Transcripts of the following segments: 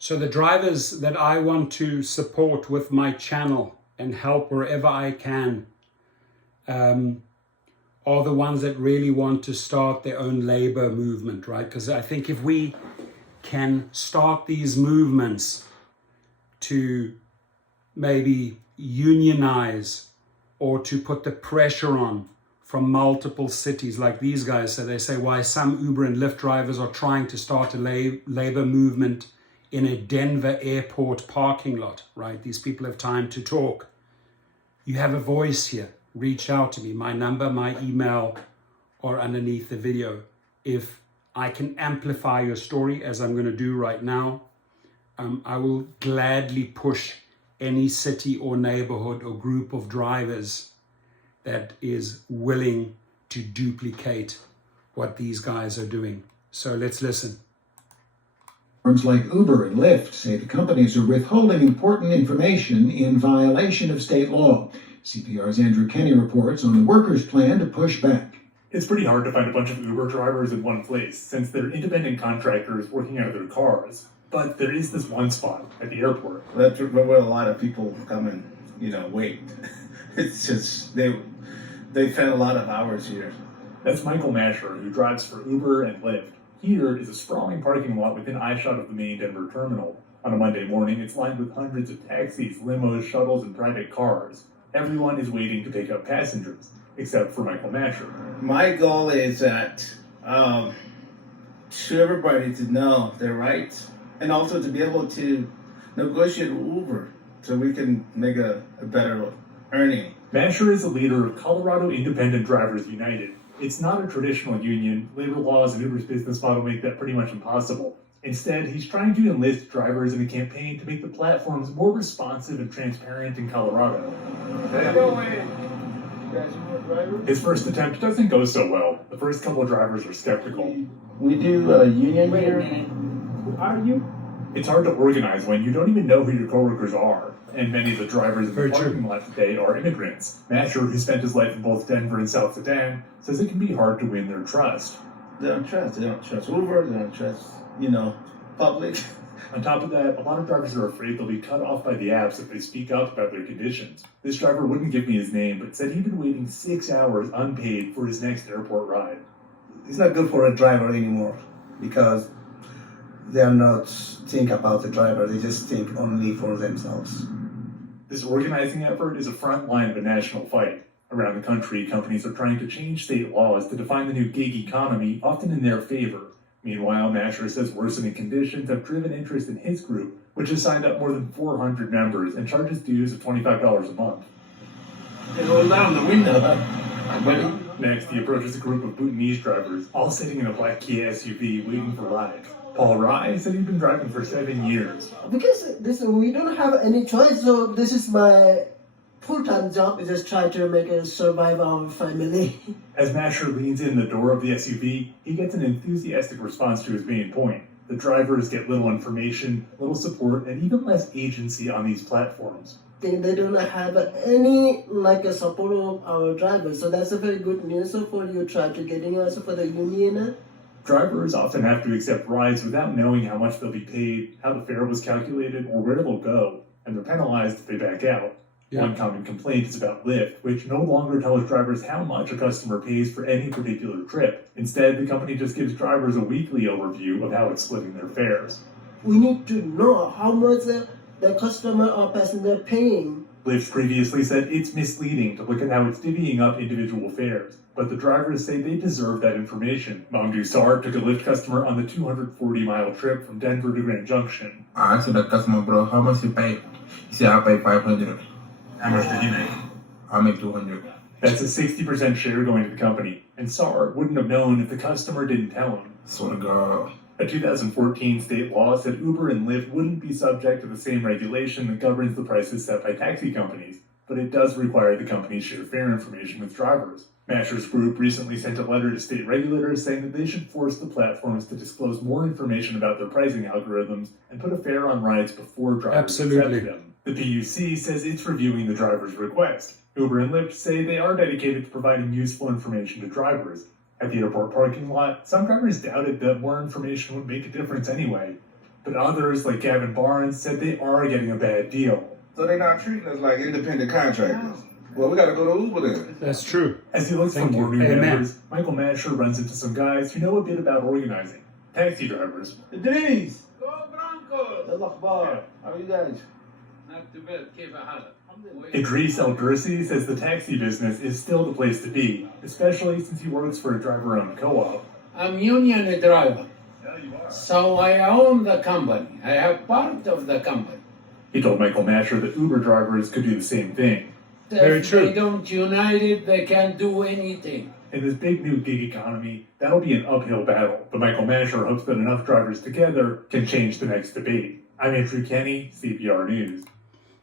So the drivers that I want to support with my channel and help wherever I can are the ones that really want to start their own labor movement, right? Because I think if we can start these movements to maybe unionize or to put the pressure on from multiple cities like these guys. So they say why some Uber and Lyft drivers are trying to start a labor movement in a Denver airport parking lot, right? These people have time to talk. You have a voice here. Reach out to me. My number, my email are underneath the video. If I can amplify your story, as I'm going to do right now, I will gladly push any city or neighborhood or group of drivers that is willing to duplicate what these guys are doing. So let's listen. Firms like Uber and Lyft say the companies are withholding important information in violation of state law. CPR's Andrew Kenny reports on the workers' plan to push back. It's pretty hard to find a bunch of Uber drivers in one place since they're independent contractors working out of their cars. But there is this one spot at the airport. That's where a lot of people come and, wait. It's just, they spend a lot of hours here. That's Michael Masher, who drives for Uber and Lyft. Here is a sprawling parking lot within eyeshot of the main Denver terminal. On a Monday morning, it's lined with hundreds of taxis, limos, shuttles, and private cars. Everyone is waiting to pick up passengers, except for Michael Masher. My goal is that to everybody to know their rights and also to be able to negotiate with Uber so we can make a better earning. Masher is the leader of Colorado Independent Drivers United. It's not a traditional union. Labor laws and Uber's business model make that pretty much impossible. Instead, he's trying to enlist drivers in a campaign to make the platforms more responsive and transparent in Colorado. His first attempt doesn't go so well. The first couple of drivers are skeptical. We do a union here. Who are you? It's hard to organize when you don't even know who your coworkers are. And many of the drivers in the parking lot today are immigrants. Masher, who spent his life in both Denver and South Sudan, says it can be hard to win their trust. They don't trust Uber, they don't trust, public. On top of that, a lot of drivers are afraid they'll be cut off by the apps if they speak up about their conditions. This driver wouldn't give me his name, but said he'd been waiting 6 hours unpaid for his next airport ride. It's not good for a driver anymore because they're not think about the driver, they just think only for themselves. This organizing effort is a front line of a national fight. Around the country, companies are trying to change state laws to define the new gig economy, often in their favor. Meanwhile, Masher says worsening conditions have driven interest in his group, which has signed up more than 400 members and charges dues of $25 a month. They roll down the window. Next, he approaches a group of Bhutanese drivers, all sitting in a black Kia SUV waiting for rides. Paul Rye said he'd been driving for 7 years. Because we don't have any choice, so this is my full-time job. I just try to make it survive our family. As Masher leans in the door of the SUV, he gets an enthusiastic response to his main point. The drivers get little information, little support, and even less agency on these platforms. They don't have any support of our drivers, so that's a very good news for you try to getting us for the union. Drivers often have to accept rides without knowing how much they'll be paid, how the fare was calculated, or where they'll go, and they're penalized if they back out. Yeah. One common complaint is about Lyft, which no longer tells drivers how much a customer pays for any particular trip. Instead, the company just gives drivers a weekly overview of how it's splitting their fares. We need to know how much the customer or passenger paying. Lyft previously said it's misleading to look at how it's divvying up individual fares, but the drivers say they deserve that information. Mamdou Sarr took a Lyft customer on the 240-mile trip from Denver to Grand Junction. I asked the customer, bro, how much you pay? He said, I pay 500. How much did he make? I make 200. That's a 60% share going to the company, and Sarr wouldn't have known if the customer didn't tell him. Swear to God. A 2014 state law said Uber and Lyft wouldn't be subject to the same regulation that governs the prices set by taxi companies, but it does require the companies share fare information with drivers. Masher's group recently sent a letter to state regulators saying that they should force the platforms to disclose more information about their pricing algorithms and put a fare on rides before drivers accept them. The PUC says it's reviewing the driver's request. Uber and Lyft say they are dedicated to providing useful information to drivers. At the airport parking lot, some drivers doubted that more information would make a difference anyway. But others, like Gavin Barnes, said they are getting a bad deal. So they're not treating us like independent contractors. Well, we got to go to Uber then. That's true. As he looks for Thank more you. new Amen. members, Michael Masher runs into some guys who know a bit about organizing. Taxi drivers. Idris! Go Broncos! How are you guys? Idris El Dursi says the taxi business is still the place to be, especially since he works for a driver-owned co-op. I'm union driver, Yeah, you are. so I own the company. I have part of the company. He told Michael Masher that Uber drivers could do the same thing. Very If true. they don't unite it, they can't do anything. In this big new gig economy, that'll be an uphill battle, but Michael Masher hopes that enough drivers together can change the next debate. I'm Andrew Kenny, CPR News.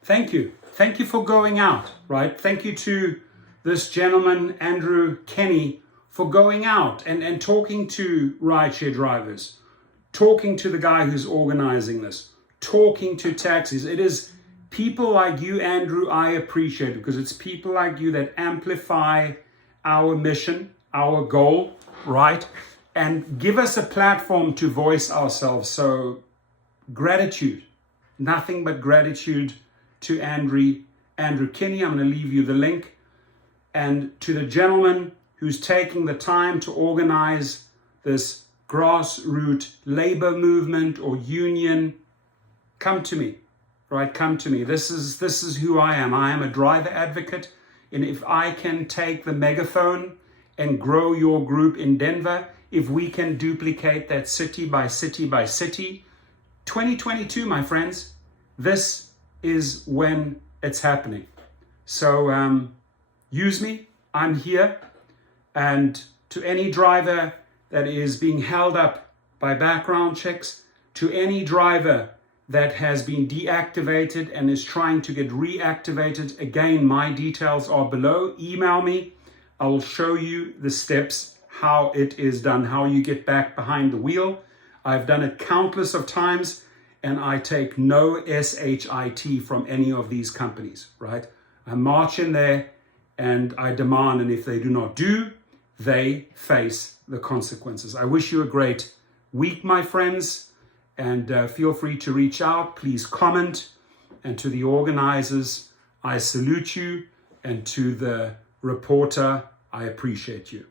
Thank you. Thank you for going out, right? Thank you to this gentleman, Andrew Kenny, for going out and talking to rideshare drivers, talking to the guy who's organizing this, talking to taxis. It is people like you, Andrew, I appreciate, because it's people like you that amplify our mission, our goal, right? And give us a platform to voice ourselves. So gratitude, nothing but gratitude to Andrew Kinney. I'm going to leave you the link. And to the gentleman who's taking the time to organize this grassroots labor movement or union, come to me, right? Come to me. This is who I am. I am a driver advocate. And if I can take the megaphone and grow your group in Denver, if we can duplicate that city by city by city, 2022, my friends, this is when it's happening. So use me. I'm here. And to any driver that is being held up by background checks, to any driver that has been deactivated and is trying to get reactivated, again, my details are below. Email me. I will show you the steps, how it is done, how you get back behind the wheel. I've done it countless of times, and I take no SHIT from any of these companies, right? I march in there and I demand, and if they do not do, they face the consequences. I wish you a great week, my friends, and feel free to reach out. Please comment. And to the organizers, I salute you. And to the reporter, I appreciate you.